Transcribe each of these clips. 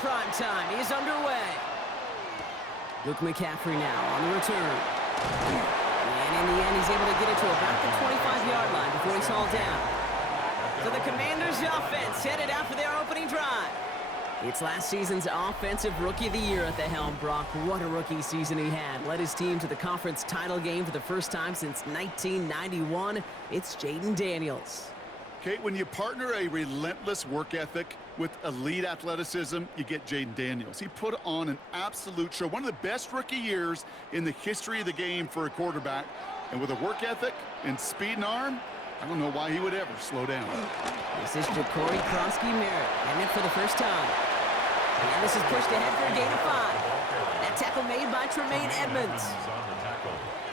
prime time is underway. Luke McCaffrey now on the return. And in the end, he's able to get it to about the 25-yard line before he's hauled down. So the Commanders' offense headed out for their opening drive. It's last season's Offensive Rookie of the Year at the helm. Brock, what a rookie season he had. Led his team to the conference title game for the first time since 1991. It's Jayden Daniels. Kate, when you partner a relentless work ethic with elite athleticism, you get Jayden Daniels. He put on an absolute show. One of the best rookie years in the history of the game for a quarterback. And with a work ethic and speed and arm, I don't know why he would ever slow down. This is Ja'Cory Kronsky-Merritt, and it for the first time. And this is pushed ahead for a gain of 5. That tackle made by Tremaine Edmonds.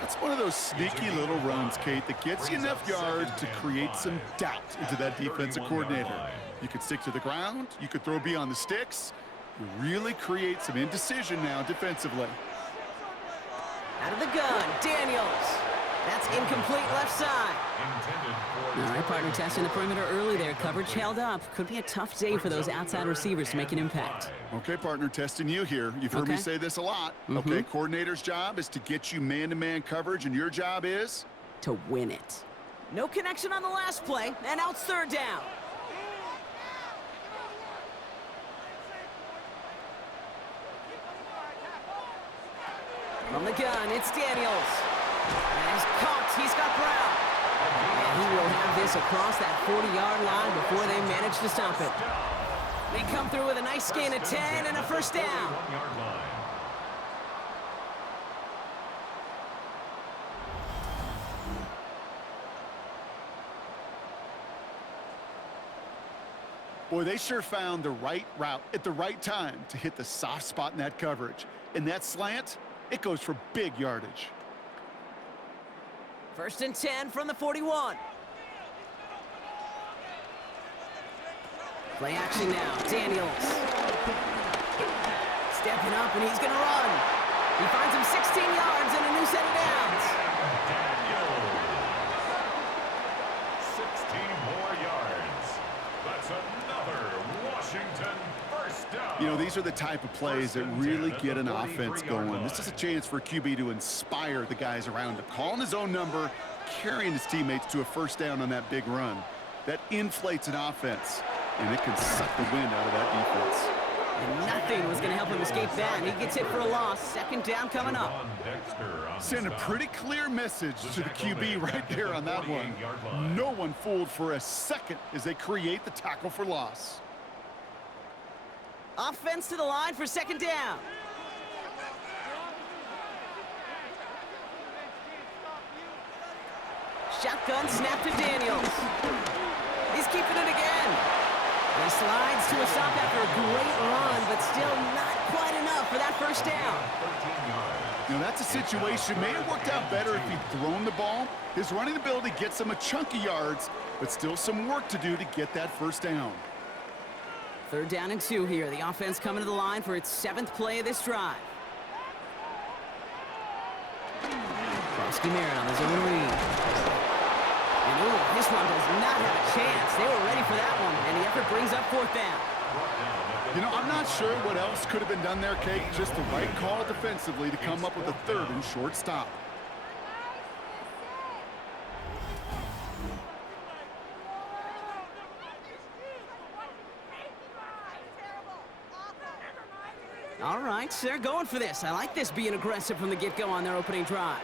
That's one of those sneaky little runs, Kate, that gets you enough yards to create some doubt into that defensive coordinator. You could stick to the ground, you could throw beyond the sticks. You really create some indecision now defensively. Out of the gun, Daniels. That's incomplete left side. All right, partner testing the perimeter early there. Coverage held up. Could be a tough day for those outside receivers to make an impact. Okay, partner, testing you here. You've heard me say this a lot. Okay, coordinator's job is to get you man-to-man coverage, and your job is? To win it. No connection on the last play, and now it's third down. From the gun, it's Daniels. And he's caught. He's got Brown. And he will have this across that 40-yard line before they manage to stop it. They come through with a nice gain of 10 and a first down. Boy, they sure found the right route at the right time to hit the soft spot in that coverage. And that slant, it goes for big yardage. First and 10 from the 41. Play action now. Daniels. Stepping up, and he's going to run. He finds him 16 yards and a new set of downs. Daniels. 16 more yards. That's another Washington first down. You know, these are the type of plays that really get an offense going. This is a chance for QB to inspire the guys around him. Calling his own number, carrying his teammates to a first down on that big run. That inflates an offense, and it can suck the wind out of that defense. And nothing was going to help him escape that. And he gets hit for a loss. Second down coming up. Send a pretty clear message to the QB right there on that one. No one fooled for a second as they create the tackle for loss. Offense to the line for second down. Shotgun snap to Daniels. He's keeping it again. He slides to a stop after a great run, but still not quite enough for that first down. You know, that's a situation. May have worked out better if he'd thrown the ball. His running ability gets him a chunk of yards, but still some work to do to get that first down. Third down and 2 here. The offense coming to the line for its 7th play of this drive. Kronsky-Merritt on his own read. And ooh, this one does not have a chance. They were ready for that one, and the effort brings up fourth down. You know, I'm not sure what else could have been done there, Kate. Just the right call defensively to come up with a third and short stop. All right, they're going for this. I like this being aggressive from the get-go on their opening drive.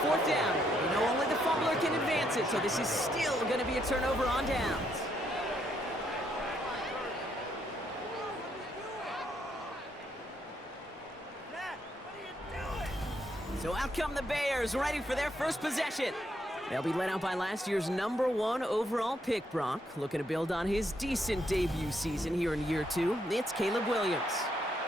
Fourth down. You know, only the fumbler can advance it, so this is still going to be a turnover on downs. So out come the Bears, ready for their first possession. They'll be led out by last year's #1 overall pick, Brock. Looking to build on his decent debut season here in year 2. It's Caleb Williams.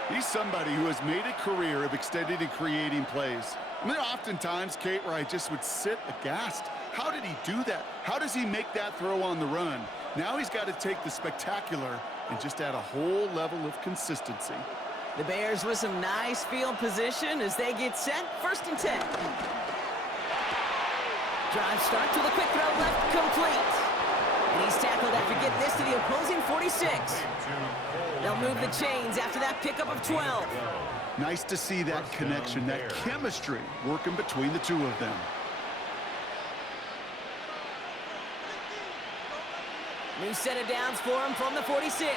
He's somebody who has made a career of extending and creating plays. I mean, oftentimes, Kate, where I just would sit aghast. How did he do that? How does he make that throw on the run? Now he's got to take the spectacular and just add a whole level of consistency. The Bears with some nice field position as they get set. 1st and 10. Drive start to the quick throw left, complete. And he's tackled after getting this to the opposing 46. They'll move the chains after that pickup of 12. Nice to see that connection, that chemistry working between the two of them. New set of downs for him from the 46.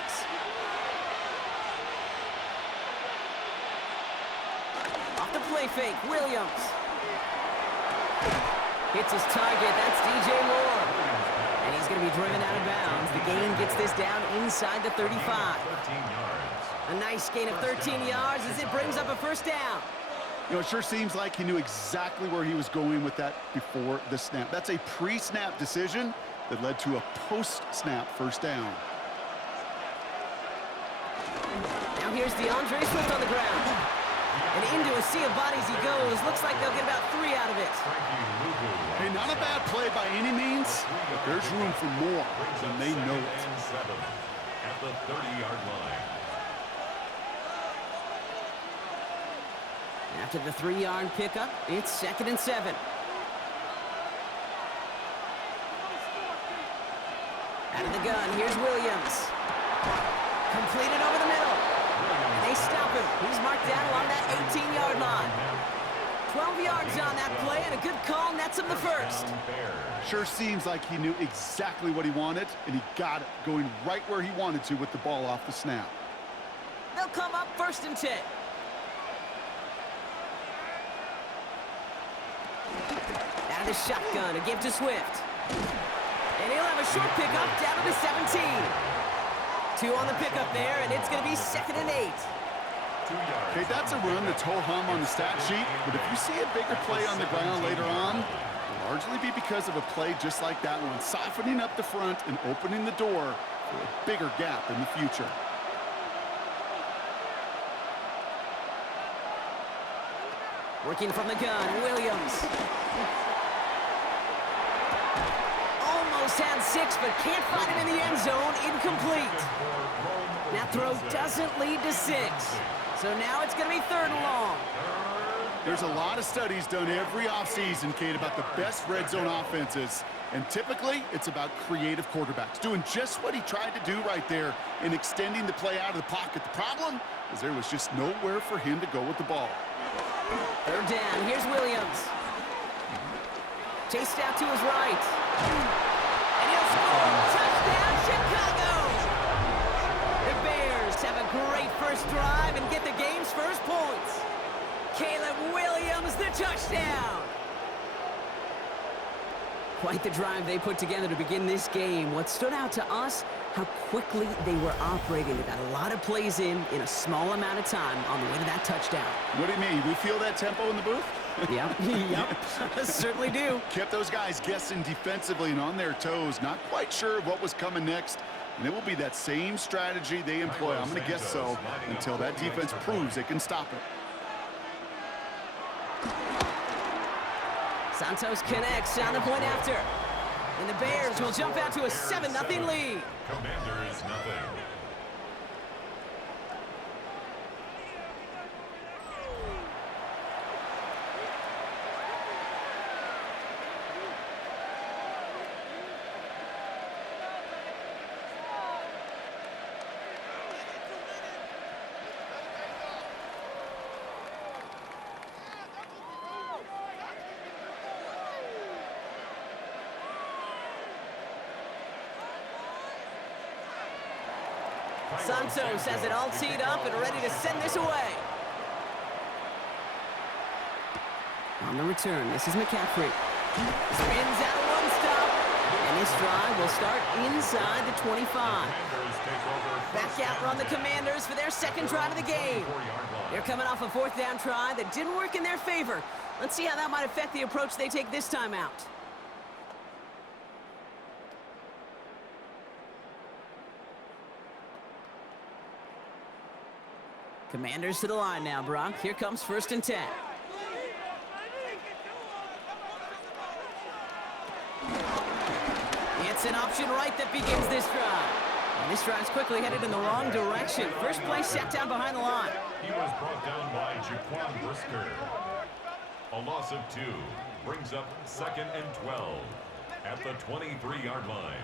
Off the play fake, Williams. Hits his target, that's DJ Moore. And he's going to be driven out of bounds. The gain gets this down inside the 35. A nice gain of 13 yards as it brings up a 1st down. You know, it sure seems like he knew exactly where he was going with that before the snap. That's a pre-snap decision that led to a post-snap 1st down. Now here's DeAndre Swift on the ground. And into a sea of bodies he goes. Looks like they'll get about 3 out of it. Hey, not a bad play by any means, but there's room for more, and they know it. At the 30-yard line. After the 3-yard pickup, it's 2nd and 7. Out of the gun, here's Williams. Completed over the middle. And they stop him. He's marked down along that 18-yard line. 12 yards on that play, and a good call nets him the 1st. Sure seems like he knew exactly what he wanted, and he got it, going right where he wanted to with the ball off the snap. They'll come up 1st and 10. Out of the shotgun, a give to Swift. And he'll have a short pickup down to the 17. 2 on the pickup there, and it's going to be 2nd and 8. Okay, that's a run that's ho-hum on the stat sheet, but if you see a bigger play on the ground later on, it'll largely be because of a play just like that one, softening up the front and opening the door for a bigger gap in the future. Working from the gun, Williams. Almost had 6, but can't find him in the end zone. Incomplete. That throw doesn't lead to 6. So now it's going to be 3rd and long. There's a lot of studies done every offseason, Kate, about the best red zone offenses. And typically, it's about creative quarterbacks, doing just what he tried to do right there and extending the play out of the pocket. The problem is there was just nowhere for him to go with the ball. 3rd down, here's Williams. Chased out to his right. And he'll score. Touchdown, Chicago! The Bears have a great 1st drive and get the game's 1st points. Caleb Williams, the touchdown! Quite the drive they put together to begin this game. What stood out to us, how quickly they were operating. They got a lot of plays in a small amount of time on the way to that touchdown. What do you mean? We feel that tempo in the booth? Yep, yep, certainly do. Kept those guys guessing defensively and on their toes, not quite sure what was coming next. And it will be that same strategy they employ, I'm going to guess so, until that defense proves they can stop it. Santos connects on the point after. And the Bears will jump out to a 7-0 lead. Commanders nothing. Santos has it all teed up and ready to send this away. On the return, this is McCaffrey. Spins out of one stop. And this drive will start inside the 25. Back out run the Commanders for their 2nd drive of the game. They're coming off a 4th down try that didn't work in their favor. Let's see how that might affect the approach they take this time out. Commanders to the line now, Brock. Here comes 1st and 10. It's an option right that begins this drive. And this drive's quickly headed in the wrong direction. First play set down behind the line. He was brought down by Jaquan Brisker. A loss of 2 brings up 2nd and 12 at the 23-yard line.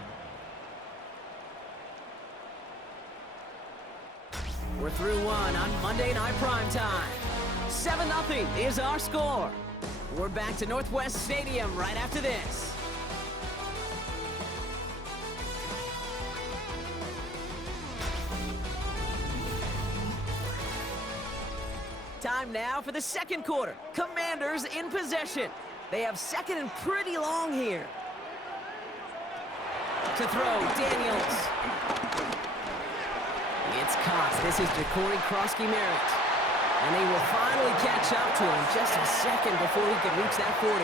We're through one on Monday Night Primetime. 7-0 is our score. We're back to Northwest Stadium right after this. Time now for the second quarter. Commanders in possession. They have second and pretty long here. To throw, Daniels. It's caught. This is Ja'Cory Krosky-Merritt. And they will finally catch up to him just a second before he can reach that 40.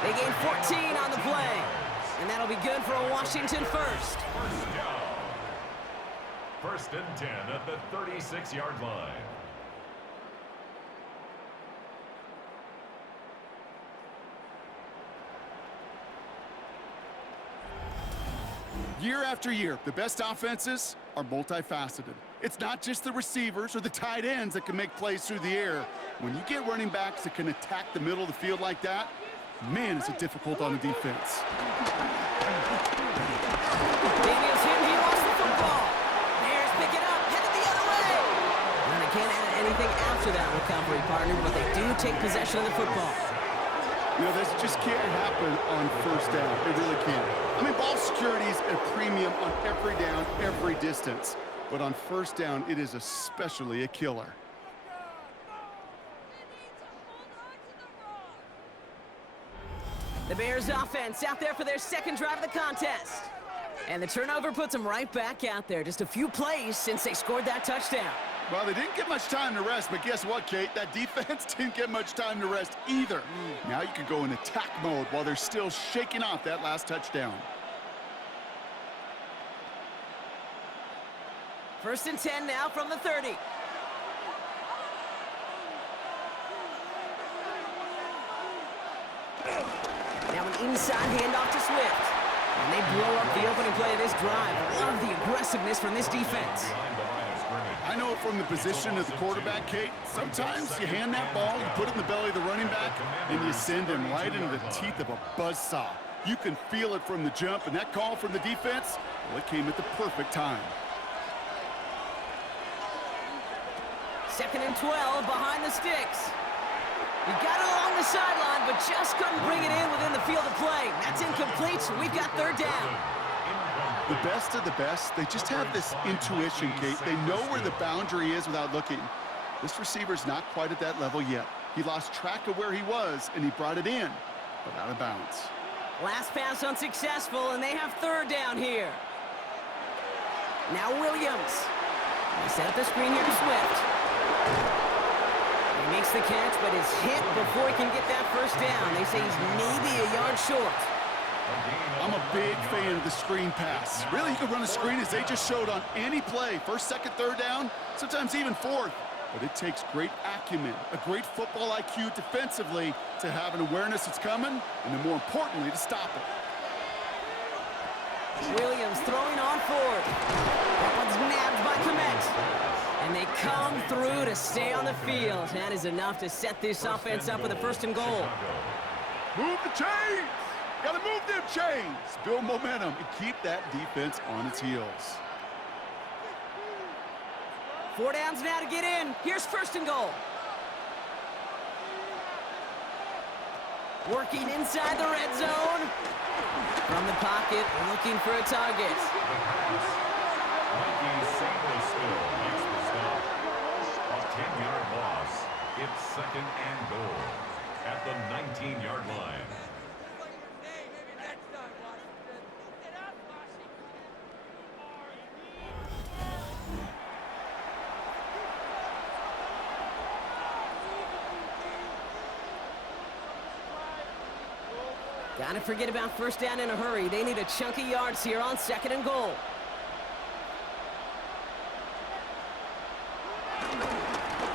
They gain 14 on the play. And that'll be good for a Washington first. First down. 1st and 10 at the 36-yard line. Year after year, the best offenses are multifaceted. It's not just the receivers or the tight ends that can make plays through the air. When you get running backs that can attack the middle of the field like that, man, is it difficult on the defense. Daniels hit, he lost the football. Bears pick it up, headed the other way. And they can't add anything after that recovery, partner, but they do take possession of the football. You know, this just can't happen on first down. It really can't. I mean, ball security is a premium on every down, every distance. But on first down, it is especially a killer. The Bears offense out there for their second drive of the contest. And the turnover puts them right back out there. Just a few plays since they scored that touchdown. Well, they didn't get much time to rest, but guess what, Kate? That defense didn't get much time to rest either. Now you can go in attack mode while they're still shaking off that last touchdown. 1st and 10 now from the 30. Now an inside handoff to Swift. And they blow up the opening play of this drive. Love the aggressiveness from this defense. I know from the position of the quarterback, Kate, sometimes you hand that ball, you put it in the belly of the running back, and you send him right into the teeth of a buzzsaw. You can feel it from the jump, and that call from the defense, well, it came at the perfect time. 2nd and 12 behind the sticks. You got it along the sideline, but just couldn't bring it in within the field of play. That's incomplete, so we've got 3rd down. The best of the best, they just have this intuition, Kate. They know where the boundary is without looking. This receiver's not quite at that level yet. He lost track of where he was, and he brought it in, but out of bounds. Last pass unsuccessful, and they have 3rd down here. Now Williams. They set up the screen here to Swift. He makes the catch, but is hit before he can get that 1st down. They say he's maybe a yard short. I'm a big fan of the screen pass. Really, you can run a screen as they just showed on any play. 1st, 2nd, 3rd down, sometimes even 4th. But it takes great acumen, a great football IQ defensively to have an awareness it's coming, and then more importantly, to stop it. Williams throwing on forward. That one's nabbed by Komet. And they come through to stay on the field. That is enough to set this offense up with a 1st and goal. Move the chains! Gotta move them chains! Build momentum and keep that defense on its heels. 4 downs now to get in. Here's 1st and goal. Working inside the red zone. From the pocket, looking for a target. A 10-yard loss. It's 2nd and goal at the 19-yard line. Gotta forget about 1st down in a hurry. They need a chunk of yards here on 2nd and goal.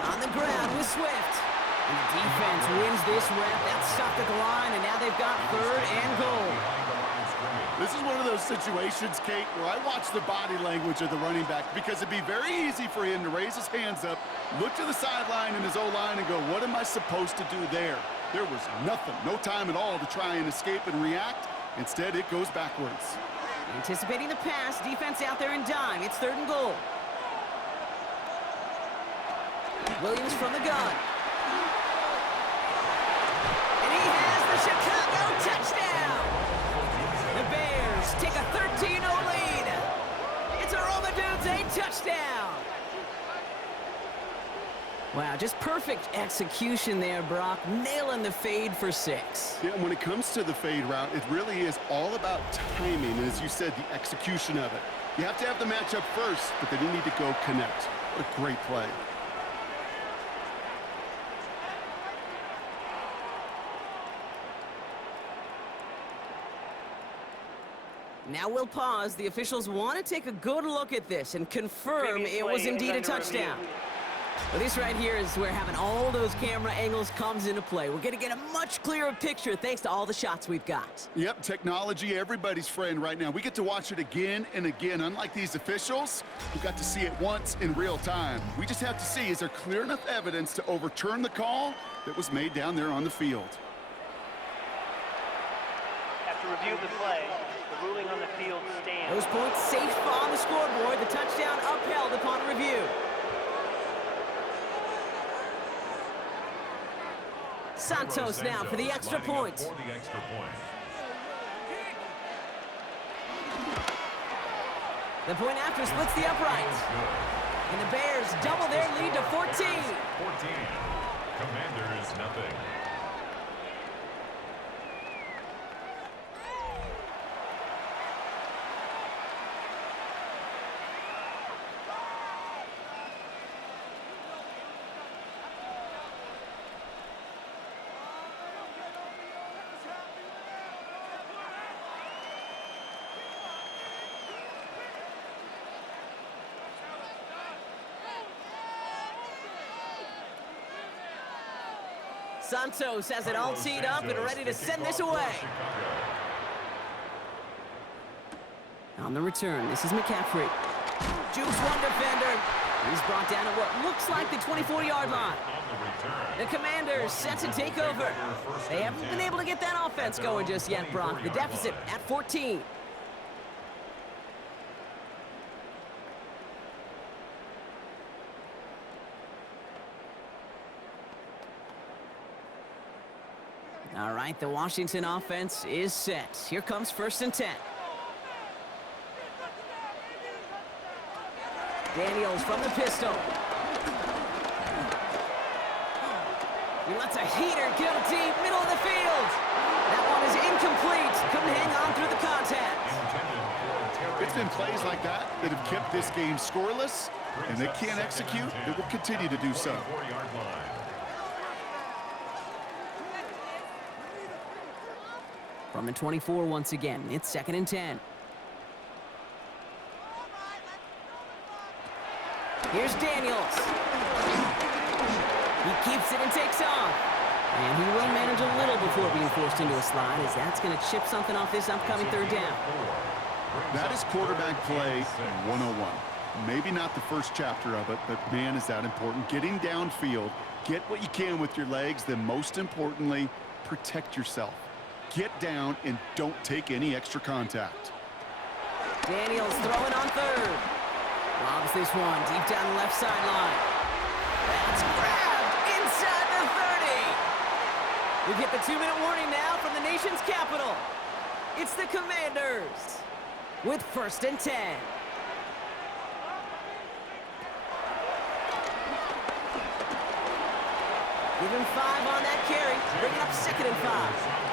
On the ground with Swift. And the defense wins this rep. That's stopped at the line, and now they've got 3rd and goal. This is one of those situations, Kate, where I watch the body language of the running back because it'd be very easy for him to raise his hands up, look to the sideline in his O-line and go, what am I supposed to do there? There was nothing, no time at all to try and escape and react. Instead, it goes backwards. Anticipating the pass, defense out there in dime. It's 3rd and goal. Williams from the gun. And he has the Chicago touchdown. The Bears take a 13-0 lead. It's a Roma Dudes, a touchdown. Wow, just perfect execution there, Brock. Nailing the fade for 6. Yeah, when it comes to the fade route, it really is all about timing, and as you said, the execution of it. You have to have the matchup first, but then you need to go connect. What a great play. Now we'll pause. The officials want to take a good look at this and confirm it was indeed a touchdown. Well, this right here is where having all those camera angles comes into play. We're going to get a much clearer picture thanks to all the shots we've got. Yep, technology, everybody's friend right now. We get to watch it again and again. Unlike these officials, who got to see it once in real time. We just have to see, is there clear enough evidence to overturn the call that was made down there on the field? After review of the play, the ruling on the field stands. Those points safe on the scoreboard. The touchdown upheld upon review. Santos now for the extra point. The point after splits the uprights. And the Bears double their lead to 14. 14. Commanders, nothing. Santos has it all teed up and ready to send this away. On the return, this is McCaffrey. Jukes one defender. He's brought down at what looks like the 24-yard line. The Commanders set to take over. They haven't been able to get that offense going just yet, Brock. The deficit at 14. All right, the Washington offense is set. Here comes 1st and 10. Daniels from the pistol. He lets a heater go deep, middle of the field. That one is incomplete. Couldn't hang on through the contact. It's been plays like that that have kept this game scoreless, and they can't execute. They will continue to do so. From the 24 once again, it's 2nd and 10. Here's Daniels. He keeps it and takes off. And he will manage a little before being forced into a slide, as that's going to chip something off this upcoming 3rd down. That is quarterback play 101. Maybe not the first chapter of it, but man, is that important. Getting downfield, get what you can with your legs, then most importantly, protect yourself. Get down and don't take any extra contact. Daniels throwing on 3rd. Lobs this one deep down the left sideline. That's grabbed inside the 30. We get the 2-minute warning now from the nation's capital. It's the Commanders with 1st and 10. Give him 5 on that carry, bringing up 2nd and 5.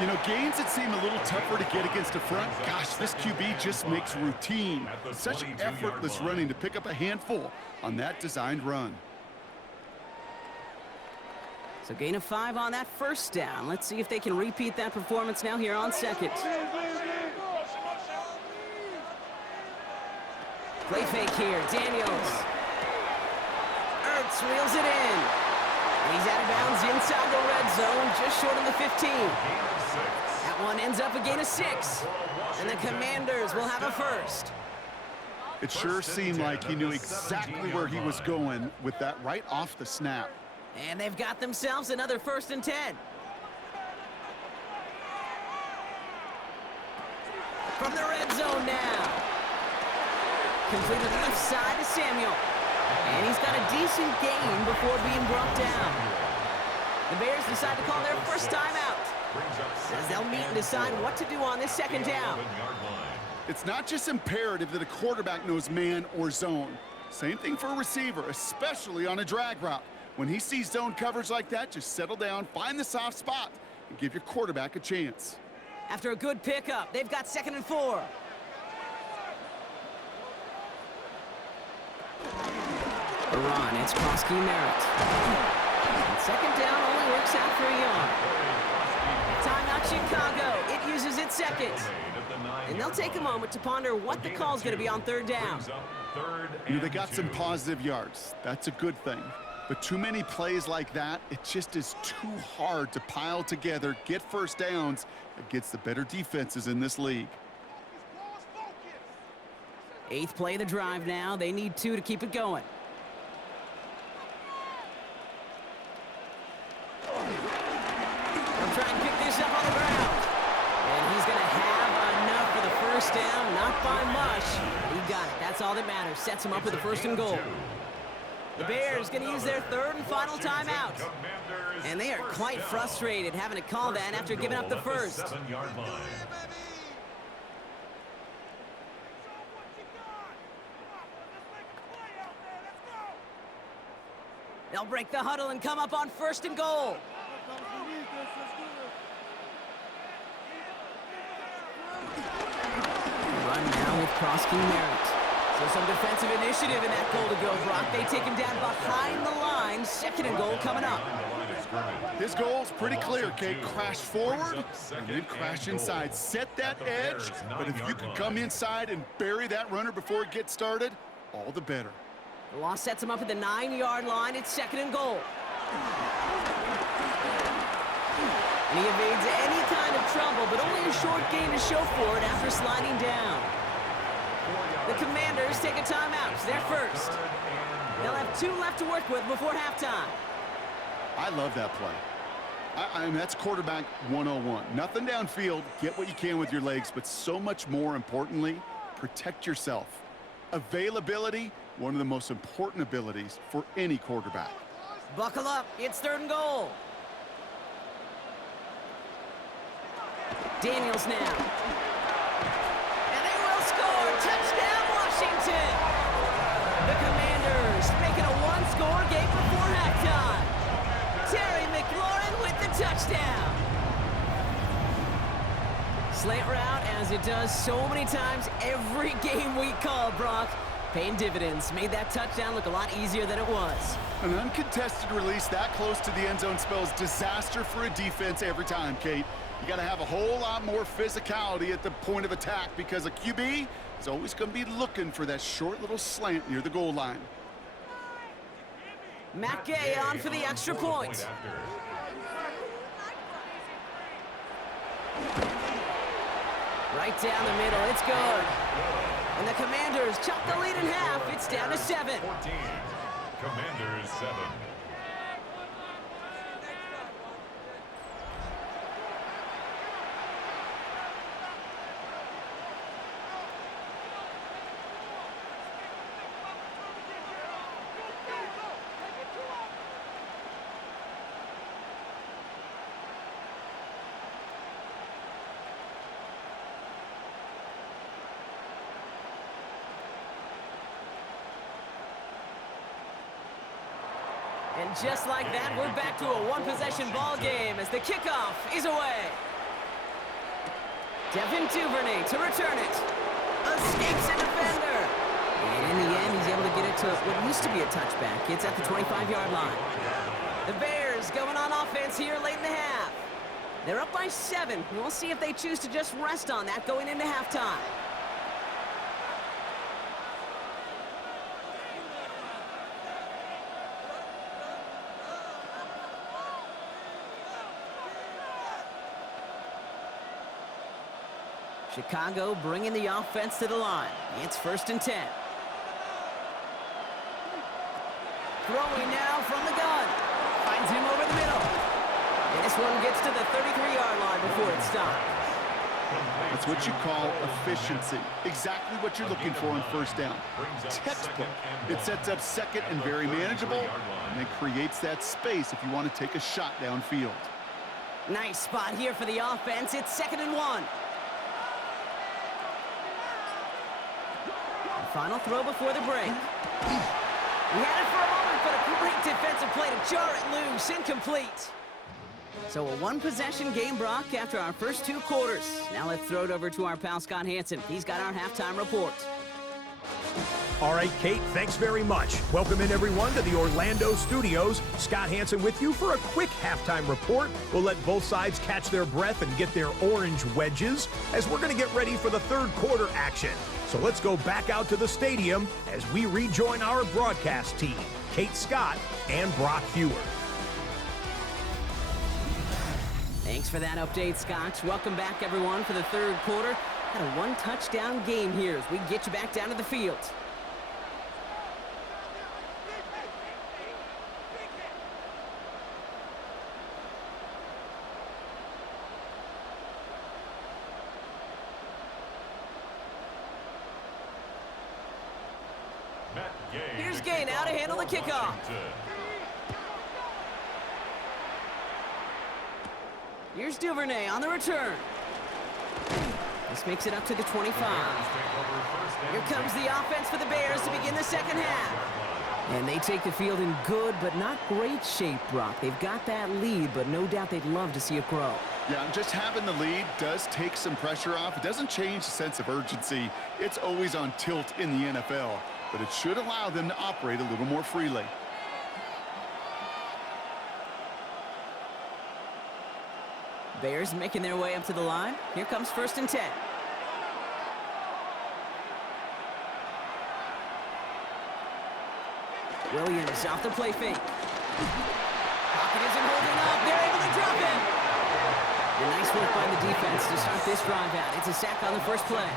You know, gains that seem a little tougher to get against a front, gosh, this QB just makes routine. Such effortless running to pick up a handful on that designed run. So gain of 5 on that 1st down. Let's see if they can repeat that performance now here on 2nd. Play fake here, Daniels. Ertz reels it in. And he's out of bounds inside the red zone, just short of the 15. That one ends up a gain of 6. And the Commanders will have a first. It sure seemed like he knew exactly where he was going with that right off the snap. And they've got themselves another 1st and 10. From the red zone now. Completed left side to Samuel. And he's got a decent gain before being brought down. The Bears decide to call their first timeout, as they'll meet and decide what to do on this 2nd down. It's not just imperative that a quarterback knows man or zone. Same thing for a receiver, especially on a drag route. When he sees zone coverage like that, just settle down, find the soft spot, and give your quarterback a chance. After a good pickup, they've got 2nd and 4. The run, it's Krosky Merritt. And 2nd down only works out for a yard. Timeout Chicago. It uses its 2nd. And they'll take a moment to ponder what the call's going to be on 3rd down. You know, they got some positive yards. That's a good thing. But too many plays like that, it just is too hard to pile together, get 1st downs against the better defenses in this league. 8th play of the drive now. They need 2 to keep it going. They'll try and pick this up on the ground. And he's going to have enough for the 1st down. Not by much. He got it. That's all that matters. Sets him up with a 1st and goal. The Bears going to use their 3rd and final timeout. And they are quite frustrated having to call that after giving up the 1st. They'll break the huddle and come up on 1st and goal. Run now with Krosky Merritt. So some defensive initiative in that goal to go, Brock. They take him down behind the line. 2nd and goal coming up. His goal's pretty clear, Kate. Crash forward and then crash inside. Set that edge, but if you can come inside and bury that runner before it gets started, all the better. The loss sets him up at the 9-yard line. It's 2nd and goal. And he evades any kind of trouble, but only a short gain to show for it after sliding down. The Commanders take a timeout. They're 1st. They'll have 2 left to work with before halftime. I love that play. I mean, that's quarterback 101. Nothing downfield. Get what you can with your legs, but so much more importantly, protect yourself. Availability, one of the most important abilities for any quarterback. Buckle up. It's 3rd and goal. Daniels now. And they will score. Touchdown, Washington. The Commanders making a 1-score game before halftime. Terry McLaurin with the touchdown. Slant route, as it does so many times every game we call, Brock. Paying dividends. Made that touchdown look a lot easier than it was. An uncontested release that close to the end zone spells disaster for a defense every time, Kate. You got to have a whole lot more physicality at the point of attack because a QB is always going to be looking for that short little slant near the goal line. Matt Gay on for the extra point. Right down the middle. It's good. And the Commanders chop the lead in half. It's down to 7. 14. Commanders 7. And just like that, we're back to a one-possession ball game as the kickoff is away. Devin Duvernay to return it. Escapes a defender. And in the end, he's able to get it to what used to be a touchback. It's at the 25-yard line. The Bears going on offense here late in the half. They're up by 7. We'll see if they choose to just rest on that going into halftime. Chicago bringing the offense to the line. It's 1st and 10. Throwing now from the gun. Finds him over the middle. And this one gets to the 33-yard line before it stops. That's what you call efficiency. Exactly what you're looking for on 1st down. Textbook. It sets up 2nd and very manageable, and it creates that space if you want to take a shot downfield. Nice spot here for the offense. It's 2nd and 1. The final throw before the break. He had it for a moment, but a great defensive play to jar it loose. Incomplete. So a one-possession game, Brock, after our first 2 quarters. Now let's throw it over to our pal Scott Hansen. He's got our halftime report. All right, Kate, thanks very much. Welcome in, everyone, to the Orlando studios. Scott Hansen with you for a quick halftime report. We'll let both sides catch their breath and get their orange wedges as we're going to get ready for the 3rd quarter action. So let's go back out to the stadium as we rejoin our broadcast team, Kate Scott and Brock Hewer. Thanks for that update, Scott. Welcome back, everyone, for the 3rd quarter. Had a 1-touchdown game here as we get you back down to the field. Here's Gay now to handle the kickoff. Here's Duvernay on the return. This makes it up to the 25. Here comes the offense for the Bears to begin the 2nd half. And they take the field in good but not great shape, Brock. They've got that lead, but no doubt they'd love to see it grow. Yeah, just having the lead does take some pressure off. It doesn't change the sense of urgency. It's always on tilt in the NFL, but it should allow them to operate a little more freely. Bears making their way up to the line. Here comes 1st and 10. Williams off the play fake. Pocket isn't holding up. They're able to drop him. And nice work by the defense to start this drive out. It's a sack on the first play.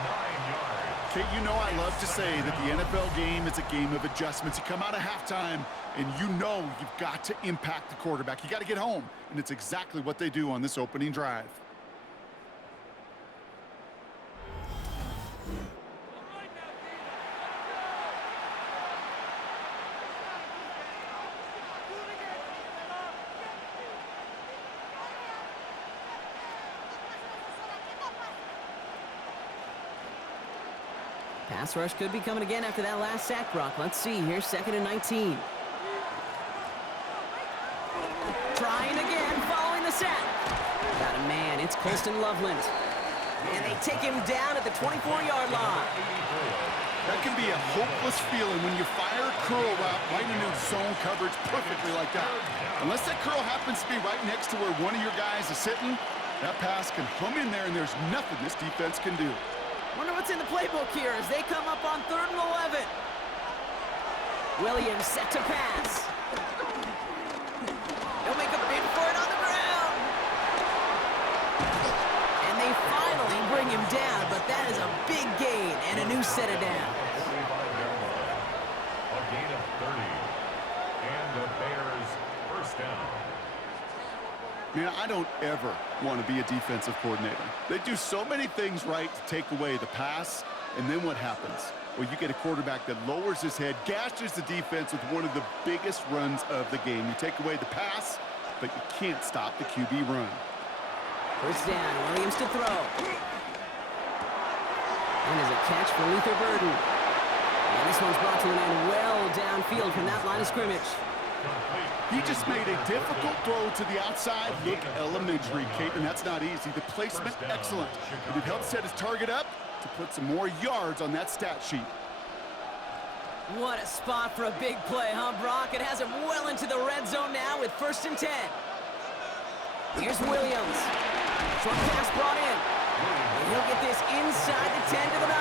Kate, you know I love to say that the NFL game is a game of adjustments. You come out of halftime, and you know you've got to impact the quarterback. You got to get home, and it's exactly what they do on this opening drive. Pass rush could be coming again after that last sack, Brock. Let's see. Here's 2nd and 19. Trying again, following the sack. Got a man. It's Colston Loveland. And they take him down at the 24-yard line. That can be a hopeless feeling when you fire a curl route right into zone coverage perfectly like that. Unless that curl happens to be right next to where one of your guys is sitting, that pass can hum in there, and there's nothing this defense can do. Wonder what's in the playbook here as they come up on 3rd and 11. Williams set to pass. He'll make a bid for it on the ground. And they finally bring him down, but that is a big gain and a new set of downs. A gain of 30. And the Bears first down. Man, I don't ever want to be a defensive coordinator. They do so many things right to take away the pass, and then what happens? Well, you get a quarterback that lowers his head, gashes the defense with one of the biggest runs of the game. You take away the pass, but you can't stop the QB run. First down, Williams to throw. And there's a catch for Luther Burden. And this one's brought to an end well downfield from that line of scrimmage. He just made a difficult throw to the outside. Look elementary, Kate, and that's not easy. The placement, excellent. And it helped set his target up to put some more yards on that stat sheet. What a spot for a big play, huh, Brock? It has him well into the red zone now with 1st and 10. Here's Williams. Short pass brought in. And he'll get this inside the 10 to the 9.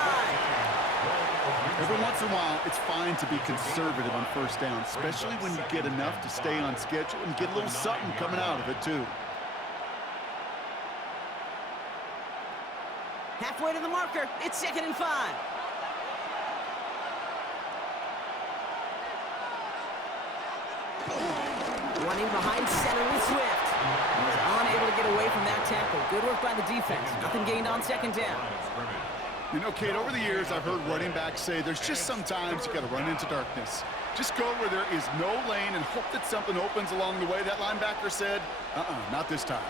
Every once in a while, it's fine to be conservative on 1st down, especially when you get enough to stay on schedule and get a little something coming out of it, too. Halfway to the marker. It's 2nd and 5. Running behind center with Swift. He's unable to get away from that tackle. Good work by the defense. Nothing gained on 2nd down. You know, Kate, over the years, I've heard running backs say there's just sometimes you got to run into darkness. Just go where there is no lane and hope that something opens along the way. That linebacker said, not this time.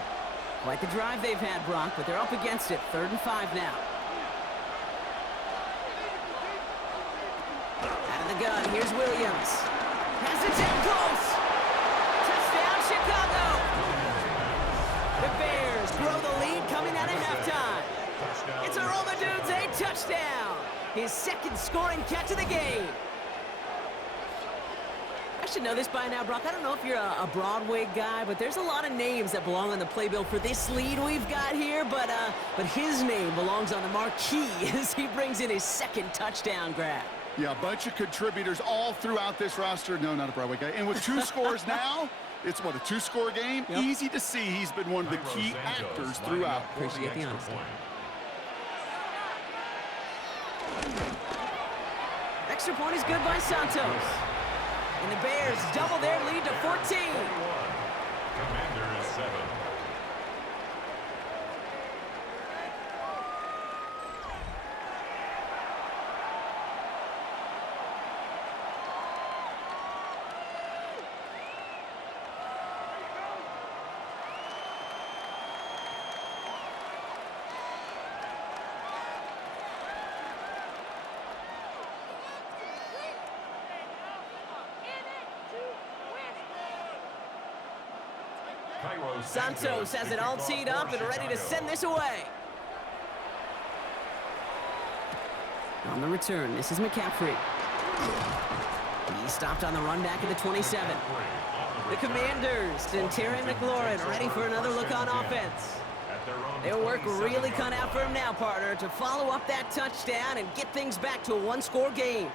Quite the drive they've had, Brock, but they're up against it. 3rd and 5 now. Out of the gun, here's Williams. Has it down close. Touchdown, Chicago. The Bears grow the lead coming out of halftime. It's a roll the dudes, a touchdown. His 2nd scoring catch of the game. I should know this by now, Brock. I don't know if you're a Broadway guy, but there's a lot of names that belong on the playbill for this lead we've got here, but his name belongs on the marquee as he brings in his 2nd touchdown grab. Yeah, a bunch of contributors all throughout this roster. No, not a Broadway guy. And with 2 scores now, it's what, a 2-score game? Yep. Easy to see he's been one of the key actors throughout. Appreciate the honesty. Extra point is good by Santos. And the Bears double their lead to 14. Commanders 7. Santos has it all teed up and ready to send this away. On the return, this is McCaffrey. He stopped on the run back at the 27. The Commanders and Terry McLaurin ready for another look on offense. Their work really cut out for him now, partner, to follow up that touchdown and get things back to a 1-score game.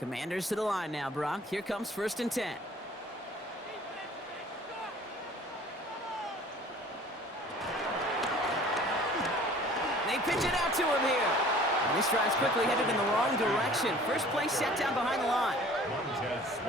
Commanders to the line now, Brock. Here comes 1st and 10. They pitch it out to him here. And this drive's quickly headed in the wrong direction. First play set down behind the line.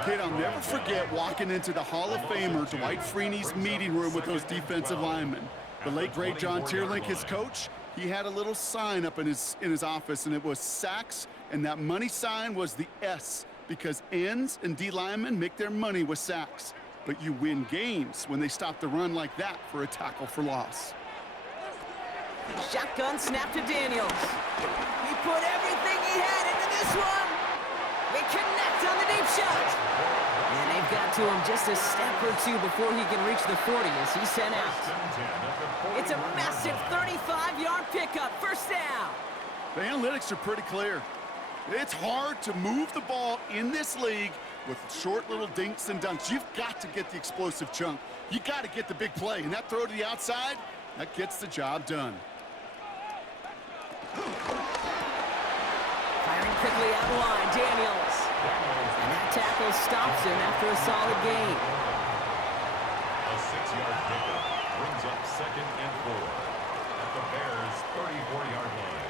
Kid, I'll never forget walking into the Hall of Famer Dwight Freeney's meeting room with those defensive linemen. The late, great John Tierlink, his coach, he had a little sign up in his office, and it was sacks, and that money sign was the S, because ends and D linemen make their money with sacks. But you win games when they stop the run like that for a tackle for loss. Shotgun snap to Daniels. He put everything he had into this one. They connect on the deep shot. And they've got to him just a step or two before he can reach the 40 as he's sent out. It's a massive 35-yard pickup. 1st down. The analytics are pretty clear. It's hard to move the ball in this league with short little dinks and dunks. You've got to get the explosive chunk. You got to get the big play. And that throw to the outside, that gets the job done. Firing quickly out of line, Daniels. And that tackle stops him after a solid gain. A 6-yard pickup brings up 2nd and 4 at the Bears' 34-yard line.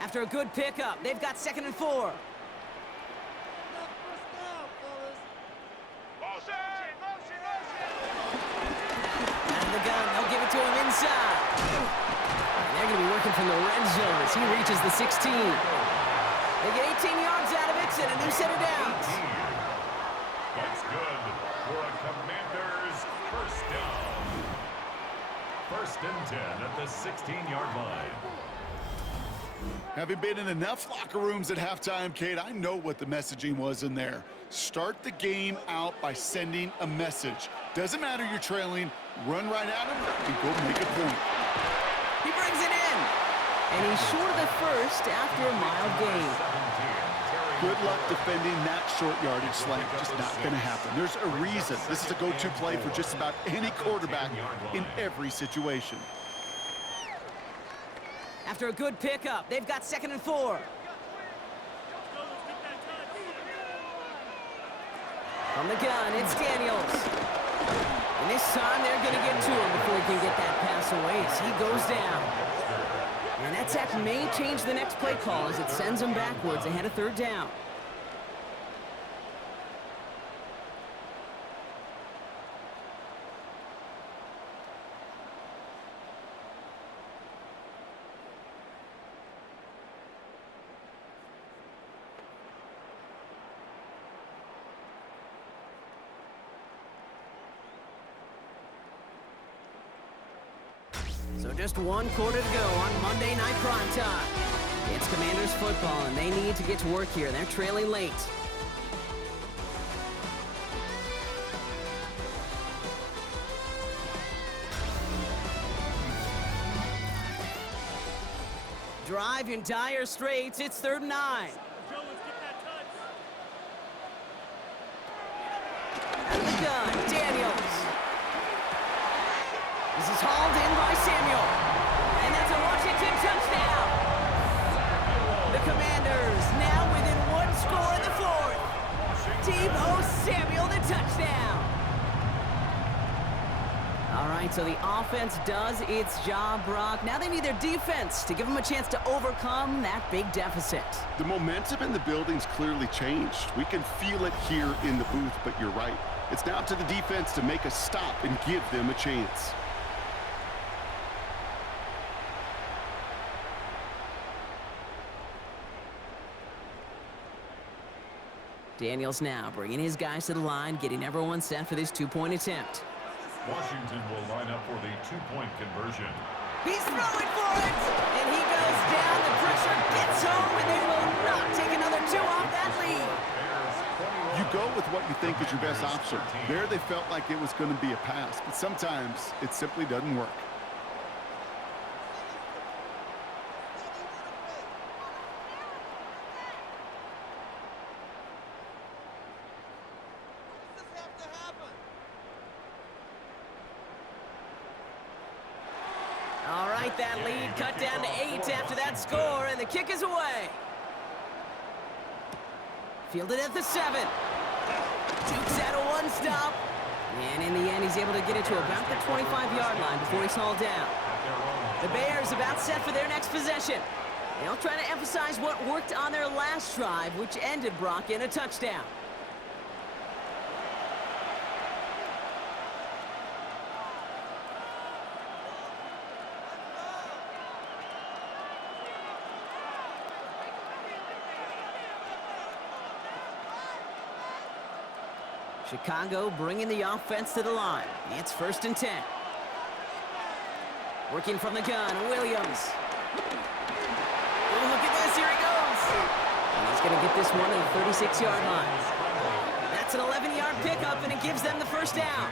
After a good pickup, they've got 2nd and 4. They'll give it to him inside. And they're going to be working from the red zone as he reaches the 16. They get 18 yards out of it and a new set of downs. That's good for a Commanders 1st down. 1st and 10 at the 16-yard line. Having been in enough locker rooms at halftime, Kate, I know what the messaging was in there. Start the game out by sending a message. Doesn't matter you're trailing, run right at him and go make a point. He brings it in. And he's short of the 1st after a mild gain. Good luck defending that short yardage slant. Just not going to happen. There's a reason. This is a go-to play for just about any quarterback in every situation. After a good pickup, they've got 2nd and 4. From the gun, it's Daniels. And this time, they're going to get to him before he can get that pass away as he goes down. And that sack may change the next play call as it sends him backwards ahead of 3rd down. So just 1 quarter to go on Monday Night Primetime. It's Commanders football, and they need to get to work here. They're trailing late. Drive in dire straits. It's 3rd and 9. And the gun, Daniels. This is hauled in by Samuel. And that's a Washington touchdown. The Commanders now within 1 score in the 4th. Deebo Samuel, the touchdown. All right, so the offense does its job, Brock. Now they need their defense to give them a chance to overcome that big deficit. The momentum in the building's clearly changed. We can feel it here in the booth, but you're right. It's now up to the defense to make a stop and give them a chance. Daniels now bringing his guys to the line, getting everyone set for this 2-point attempt. Washington will line up for the 2-point conversion. He's throwing for it! And he goes down, the pressure gets home, and they will not take another 2 off that lead. You go with what you think is your best option. There they felt like it was going to be a pass, but sometimes it simply doesn't work. All right, that lead cut down to 8 after that score, and the kick is away. Fielded at the 7. Dukes out a 1 stop. And in the end, he's able to get it to about the 25-yard line before he's hauled down. The Bears about set for their next possession. They'll try to emphasize what worked on their last drive, which ended Brock in a touchdown. Chicago bringing the offense to the line. It's 1st and 10. Working from the gun, Williams. Oh, look at this, here he goes. And he's going to get this one to the 36-yard line. That's an 11-yard pickup, and it gives them the 1st down.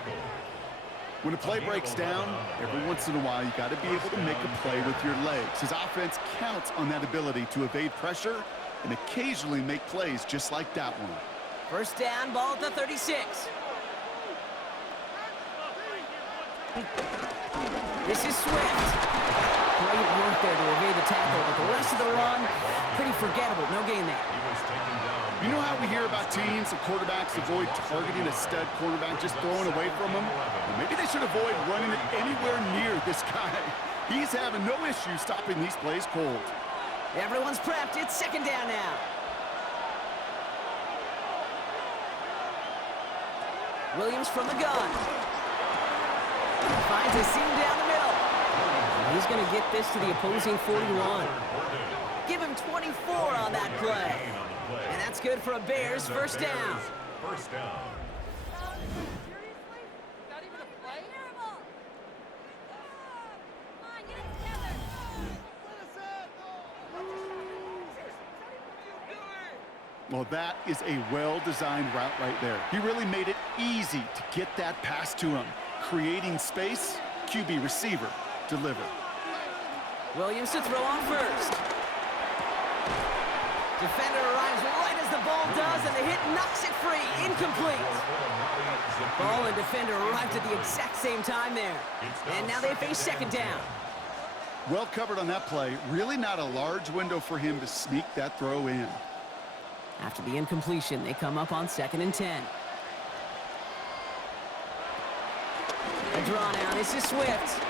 When a play breaks down, every once in a while, you got to be able to make a play with your legs. His offense counts on that ability to evade pressure and occasionally make plays just like that one. 1st down, ball at the 36. This is Swift. Great work there to evade the tackle, but the rest of the run, pretty forgettable. No gain there. You know how we hear about teams and quarterbacks avoid targeting a stud quarterback, just throwing away from him? Well, maybe they should avoid running it anywhere near this guy. He's having no issue stopping these plays cold. Everyone's prepped. It's 2nd down now. Williams from the gun. Finds a seam down the middle. And he's going to get this to the opposing 41. Give him 24 on that play. And that's good for a Bears 1st down. 1st down. Well, that is a well-designed route right there. He really made it easy to get that pass to him. Creating space, QB receiver, deliver. Williams to throw on 1st. Defender arrives right as the ball does, and the hit knocks it free. Incomplete. Ball and defender arrived at the exact same time there. And now they face 2nd down. Well covered on that play. Really not a large window for him to sneak that throw in. After the incompletion, they come up on 2nd and 10. A draw now. This is Swift.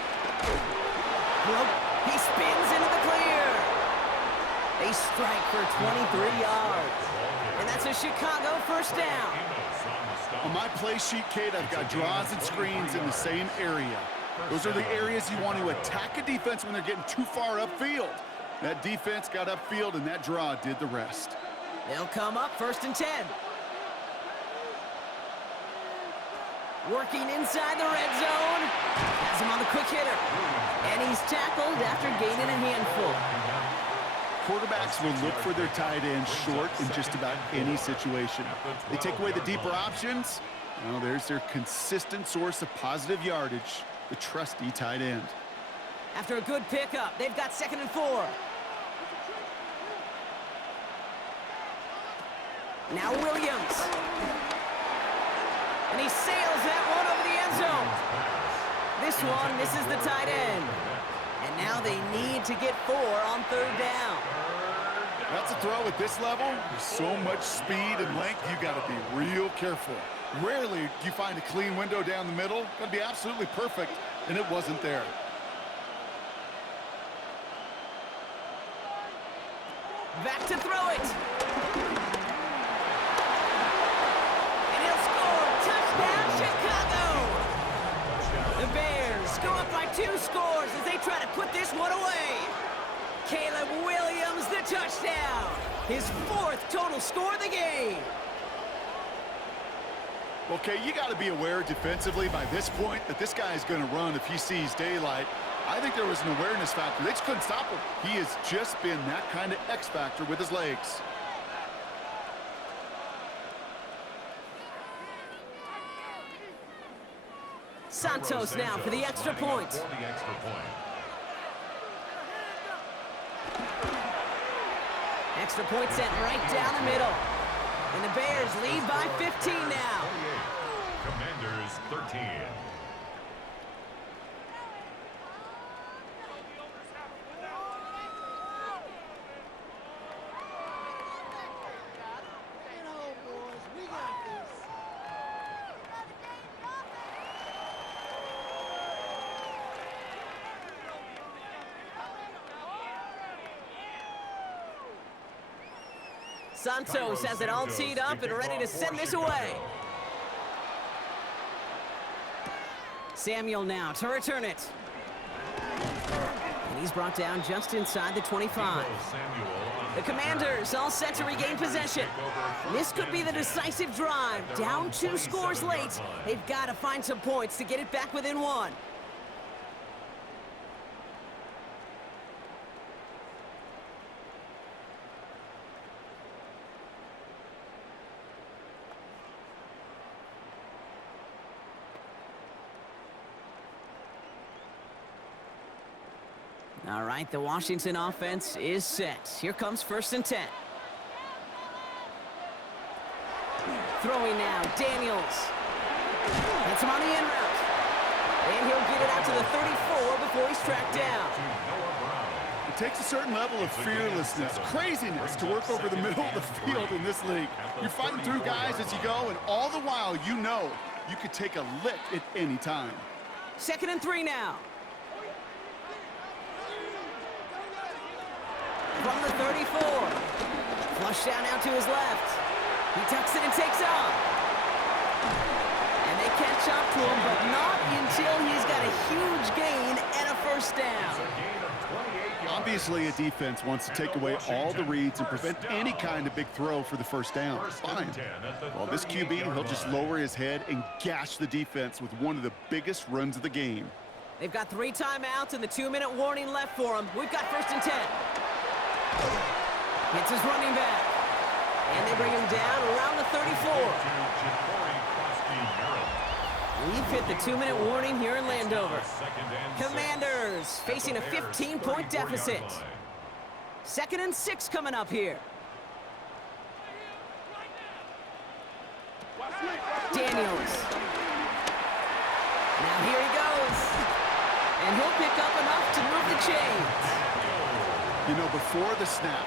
He spins into the clear. They strike for 23 yards. And that's a Chicago first down. On my play sheet, Kate, I've got draws and screens in the same area. Those are the areas you want to attack a defense when they're getting too far upfield. That defense got upfield, and that draw did the rest. They'll come up 1st and 10. Working inside the red zone. Has him on the quick hitter. And he's tackled after gaining a handful. Quarterbacks will look for their tight end short in just about any situation. They take away the deeper options. Well, there's their consistent source of positive yardage, the trusty tight end. After a good pickup, they've got 2nd and 4. Now Williams. And he sails that one over the end zone. This one misses the tight end. And now they need to get 4 on 3rd down. That's a throw at this level. With so much speed and length, you got to be real careful. Rarely do you find a clean window down the middle. Got to be absolutely perfect, and it wasn't there. Back to throw it. And he'll score. Touchdown, Chicago. The Bears go up by 2 scores as they try to put this one away. Caleb Williams, the touchdown. His 4th total score of the game. Okay, you got to be aware defensively by this point that this guy is going to run if he sees daylight. I think there was an awareness factor. They just couldn't stop him. He has just been that kind of X factor with his legs. Santos now for the extra point. Extra point sent right down the middle. And the Bears lead by 15 now. Commanders 13. Santos has it all teed up and ready to send this away. Samuel now to return it. And he's brought down just inside the 25. The Commanders all set to regain possession. This could be the decisive drive. Down 2 scores late. They've got to find some points to get it back within 1. All right, the Washington offense is set. Here comes 1st and 10. Throwing now, Daniels. Gets him on the in route. And he'll get it out to the 34 before he's tracked down. It takes a certain level of fearlessness, craziness to work over the middle of the field in this league. You're fighting through guys as you go, and all the while you know you could take a lick at any time. 2nd and 3 now. From the 34. Flush down out to his left. He tucks it and takes off. And they catch up to him, but not until he's got a huge gain and a first down. Obviously, a defense wants to take away all the reads and prevent any kind of big throw for the first down. Fine. Well, this QB, he'll just lower his head and gash the defense with one of the biggest runs of the game. They've got 3 timeouts and the 2-minute warning left for them. We've got 1st and 10. Hits his running back. And they bring him down around the 34. We've hit the 2-minute warning here in Landover. Commanders facing a 15-point deficit. 2nd and 6 coming up here. Daniels. Now here he goes. And he'll pick up enough to move the chains. You know, before the snap,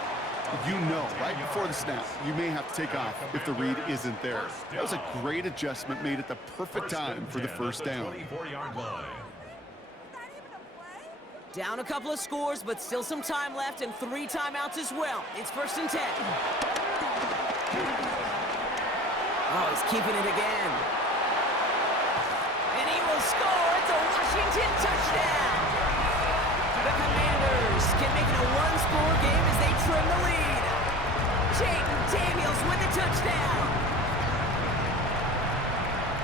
right before the snap, you may have to take off if the read isn't there. That was a great adjustment made at the perfect time for the first down. Down a couple of scores, but still some time left and 3 timeouts as well. It's 1st and 10. Oh, he's keeping it again. And he will score. It's a Washington touchdown. The Commanders can make it a 1-score game as they trim the lead. Jaden Daniels with the touchdown.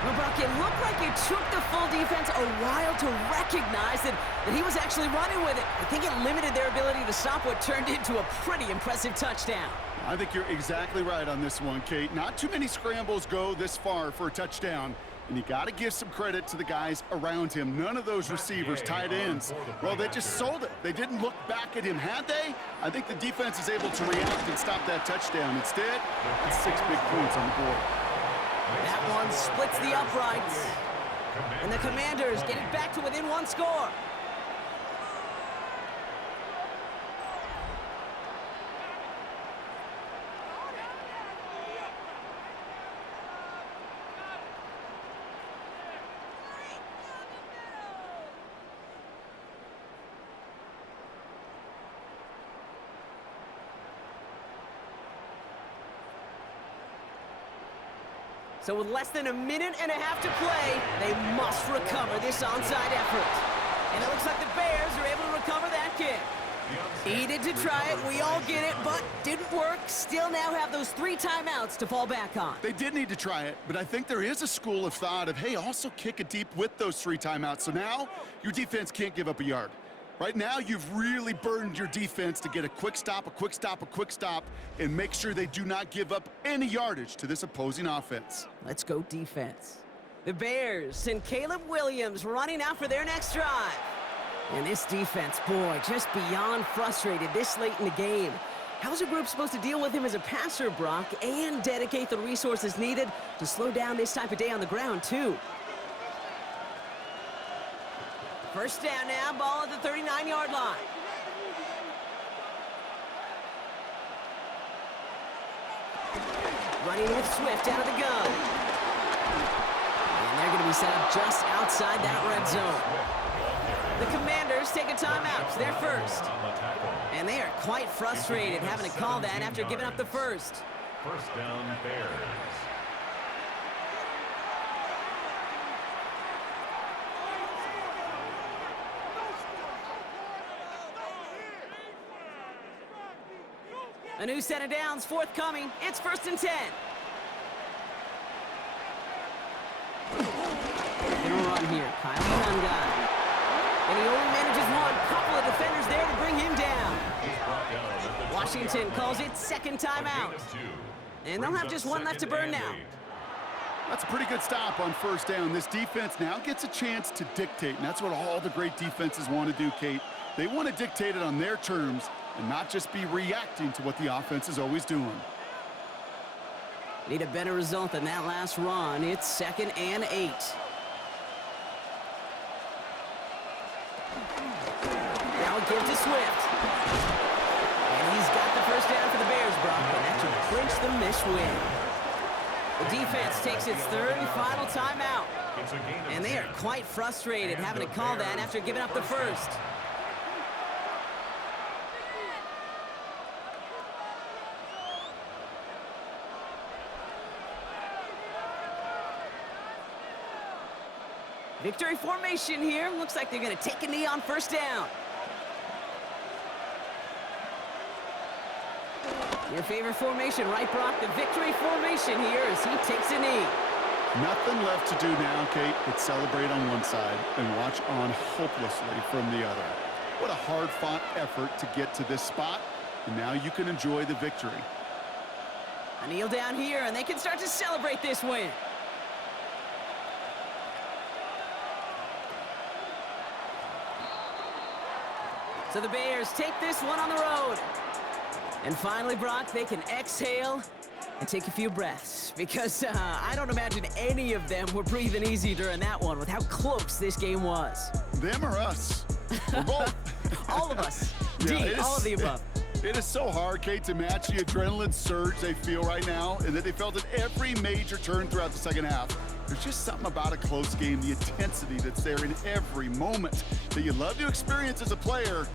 Well, Brock, it looked like it took the full defense a while to recognize that he was actually running with it. I think it limited their ability to stop what turned into a pretty impressive touchdown. I think you're exactly right on this one, Kate. Not too many scrambles go this far for a touchdown, and you got to give some credit to the guys around him. None of those receivers, tight ends, well, they just sold it. They didn't look back at him. Had they? I think the defense is able to react and stop that touchdown. Instead, it's 6 big points on the board. That one splits the uprights. And the Commanders get it back to within 1 score. So with less than a minute and a half to play, they must recover this onside effort. And it looks like the Bears are able to recover that kick. Needed to try it, we all get it, but didn't work. Still now have those 3 timeouts to fall back on. They did need to try it, but I think there is a school of thought of, hey, also kick it deep with those 3 timeouts. So now your defense can't give up a yard. Right now, you've really burdened your defense to get a quick stop, and make sure they do not give up any yardage to this opposing offense. Let's go defense. The Bears and Caleb Williams running out for their next drive. And this defense, boy, just beyond frustrated this late in the game. How's a group supposed to deal with him as a passer, Brock, and dedicate the resources needed to slow down this type of day on the ground, too? First down now, ball at the 39-yard line. Running with Swift out of the gun. And they're going to be set up just outside that red zone. The Commanders take a timeout. It's their first. And they are quite frustrated having to call that after giving up the first. First down, Bears. A new set of downs forthcoming. It's 1st and 10. Gonna run here. Kyle Young. And he only manages one. Couple of defenders there to bring him down. Washington calls it 2nd timeout. And they'll have just 1 left to burn now. That's a pretty good stop on 1st down. This defense now gets a chance to dictate, and that's what all the great defenses want to do, Kate. They want to dictate it on their terms and not just be reacting to what the offense is always doing. Need a better result than that last run. It's 2nd and 8. Now a give to Swift. And he's got the first down for the Bears, Brock, and that should clinch the Mish win. The defense takes its 3rd and final timeout. And they are quite frustrated having to call that after giving up the first. Victory formation here. Looks like they're going to take a knee on 1st down. Your favorite formation, right, Brock? The victory formation here as he takes a knee. Nothing left to do now, Kate, but celebrate on one side and watch on hopelessly from the other. What a hard-fought effort to get to this spot, and now you can enjoy the victory. A kneel down here, and they can start to celebrate this win. So the Bears take this one on the road. And finally, Brock, they can exhale and take a few breaths, because I don't imagine any of them were breathing easy during that one with how close this game was. Them or us? We're both. All of us. Yeah, D, all of the above. It is so hard, Kate, to match the adrenaline surge they feel right now and that they felt at every major turn throughout the second half. There's just something about a close game, the intensity that's there in every moment that you love to experience as a player.